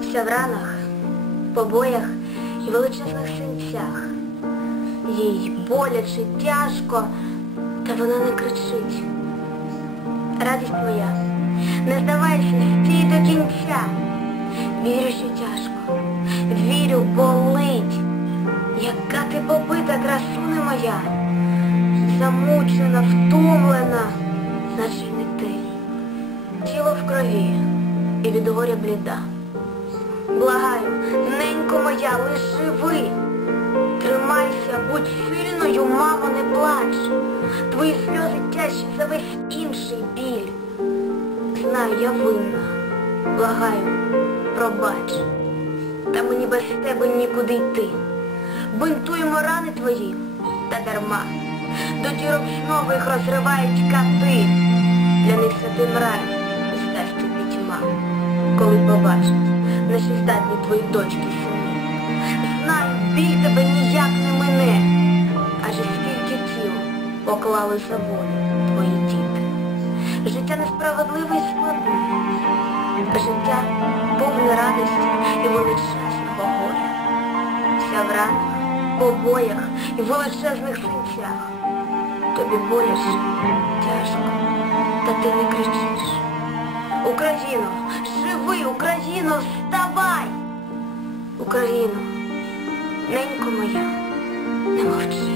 Вся в ранах, побоях і величезних синцях. Їй боляче, тяжко, та вона не кричить. Радість моя, не здавайся, стій до кінця. Вірю, що тяжко, вірю, болить. Яка ти побита, красуне моя, замучена, втомлена, наче не ти. Тіло в крові і від горя бліда. Благаю, ненько моя, лиш живи. Тримайся, будь сильною, мамо, не плач. Твої сльози тяжчі за весь інший біль. Знаю, я винна. Благаю, пробач. Та мені без тебе нікуди йти. Бинтуємо рани твої, та дарма. До дірок знову їх розривають кати. Твої дочки сини. Знаю, біль тебе ніяк не мине, адже скільки тіл поклали за волю твої діти. Життя несправедливе і складне, життя повне радості і величезного горя. Вся в ранах, побоях і величезних синцях. Тобі боляче, тяжко, та ти не кричиш. Україно, живи, Україно, вставай! Україно, ненько моя, не мовчи.